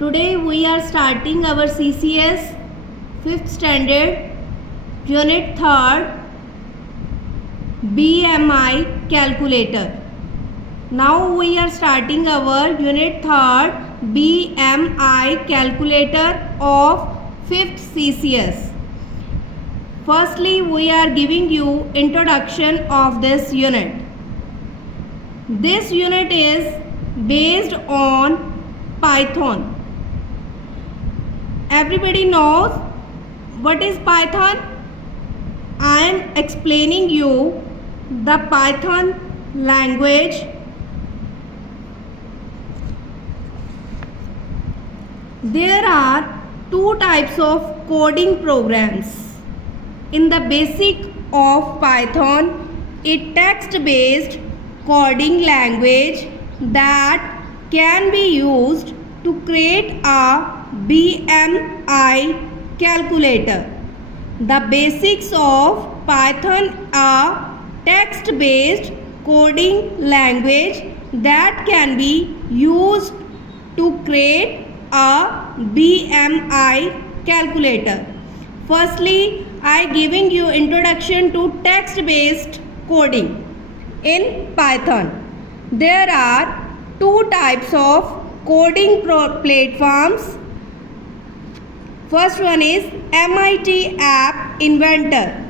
Today we are starting our CCS 5th standard unit 3rd BMI calculator. Now we are starting our unit 3rd BMI calculator of 5th CCS. Firstly, we are giving you introduction of this unit. This unit is based on Python. Everybody knows what is Python? I am explaining you the Python language. There are two types of coding programs. In the basic of Python, a text-based coding language that can be used to create a BMI calculator. The basics of Python are text-based coding language that can be used to create a BMI calculator. Firstly, I giving you introduction to text-based coding. In Python, there are two types of coding platforms. First one is MIT App Inventor,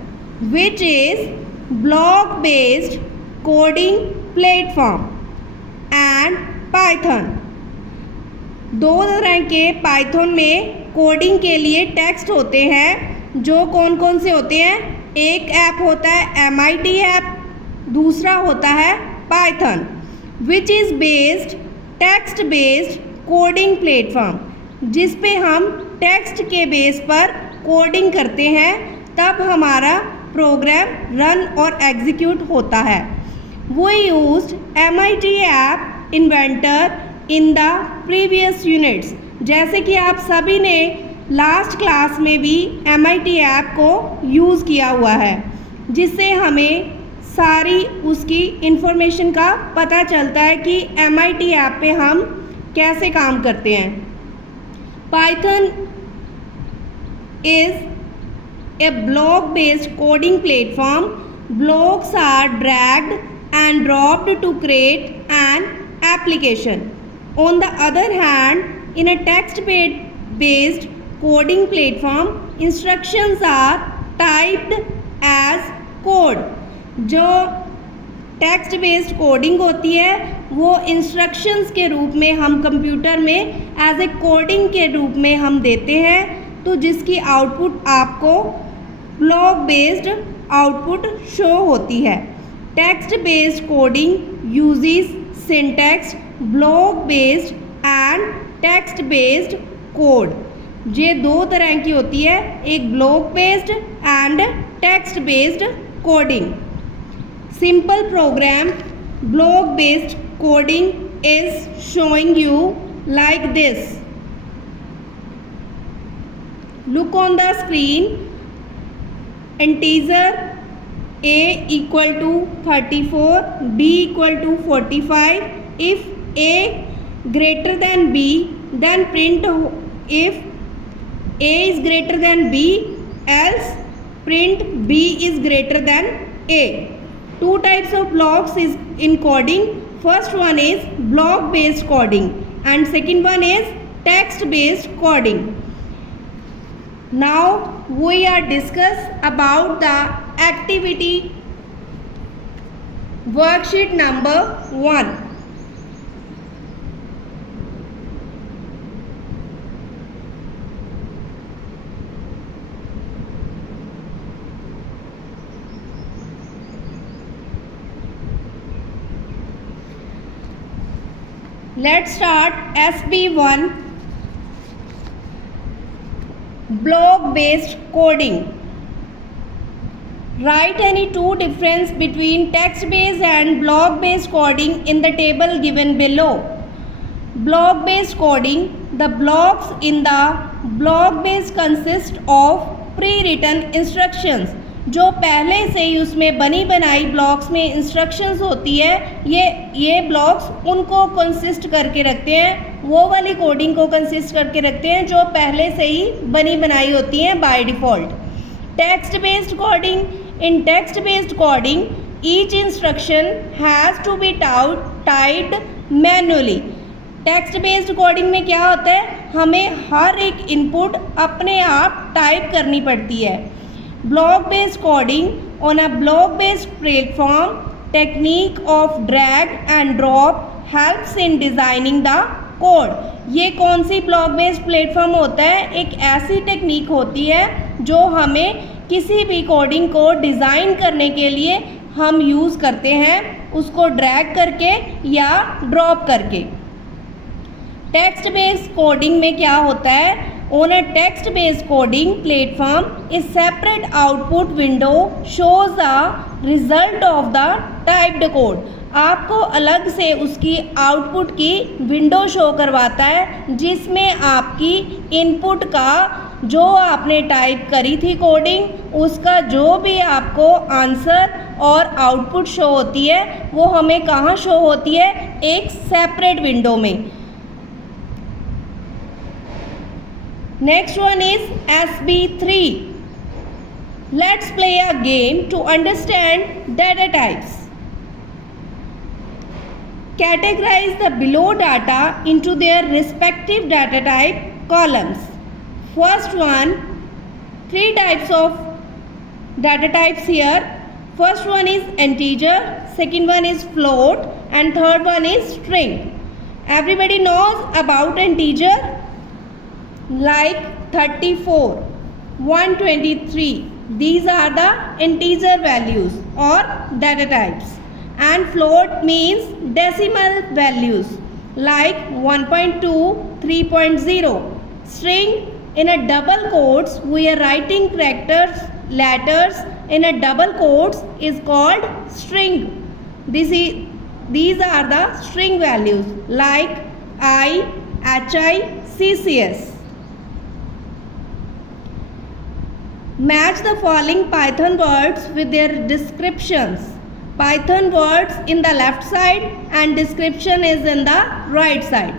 which is block-based coding platform, and Python. दो तरह के पाइथन में कोडिंग के लिए टेक्स्ट होते हैं, जो कौन कौन से होते हैं? एक ऐप होता है MIT ऐप, दूसरा होता है Python, which is based text based coding platform, जिस पे हम टेक्स्ट के बेस पर कोडिंग करते हैं, तब हमारा प्रोग्राम रन और एग्जीक्यूट होता है. We used MIT app inventor in the previous units. जैसे कि आप सभी ने लास्ट क्लास में भी MIT ऐप को यूज़ किया हुआ है, जिससे हमें सारी उसकी इंफॉर्मेशन का पता चलता है कि MIT ऐप पे हम कैसे काम करते हैं. Python is a block based coding platform. Blocks are dragged and dropped to create an application. On the other hand, in a text-based coding platform, instructions are typed as code. जो text based coding होती है वो इंस्ट्रक्शंस के रूप में हम कंप्यूटर में as a coding के रूप में हम देते हैं, तो जिसकी आउटपुट आपको ब्लॉक बेस्ड आउटपुट शो होती है. Text based coding uses syntax block based and text based code. ये दो तरह की होती है, एक block based and text based coding. Simple program block based coding is showing you like this. Look on the screen. Integer a equal to 34, b equal to 45. If a greater than b, then print if a is greater than b, else print b is greater than a. Two types of blocks is in coding. First one is block based coding and second one is text based coding. Now we are discuss about the activity worksheet number 1. Let's start SB1 block based coding. Write any two difference between text based and block based coding in the table given below. Block based coding, the blocks in the block base consist of pre-written instructions. जो पहले से ही उसमें बनी बनाई ब्लॉक्स में इंस्ट्रक्शंस होती है, ये ब्लॉक्स उनको कंसिस्ट करके रखते हैं, वो वाली कोडिंग को कंसिस्ट करके रखते हैं जो पहले से ही बनी बनाई होती हैं by default. Text based coding, in text based coding each instruction has to be typed manually. Text based coding में क्या होता है, हमें हर एक इनपुट अपने आप टाइप करनी पड़ती है। Block based coding, on a block based platform technique of drag and drop helps in designing the code. ये कौन सी ब्लॉक बेस्ड प्लेटफॉर्म होता है, एक ऐसी टेक्निक होती है जो हमें किसी भी कोडिंग को डिज़ाइन करने के लिए हम यूज़ करते हैं, उसको ड्रैग करके या ड्रॉप करके। टेक्स्ट बेस्ड कोडिंग में क्या होता है, on a text based coding platform A separate output window shows the result of the typed code. आपको अलग से उसकी आउटपुट की विंडो शो करवाता है जिसमें आपकी इनपुट का जो आपने टाइप करी थी कोडिंग, उसका जो भी आपको आंसर और आउटपुट शो होती है वो हमें कहाँ शो होती है, एक सेपरेट विंडो में। Next one is SB3। Let's play a game to understand data types. Categorize the below data into their respective data type columns. First one, 3 types of data types here. First one is integer, second one is float, and third one is string. Everybody knows about integer, like 34, 123. These are the integer values or data types. And float means decimal values like 1.2, 3.0. String, in a double quotes we are writing characters, letters in a double quotes is called string. These are the string values like I, HI, CCS. Match the following Python words with their descriptions. Python words in the left side and description is in the right side.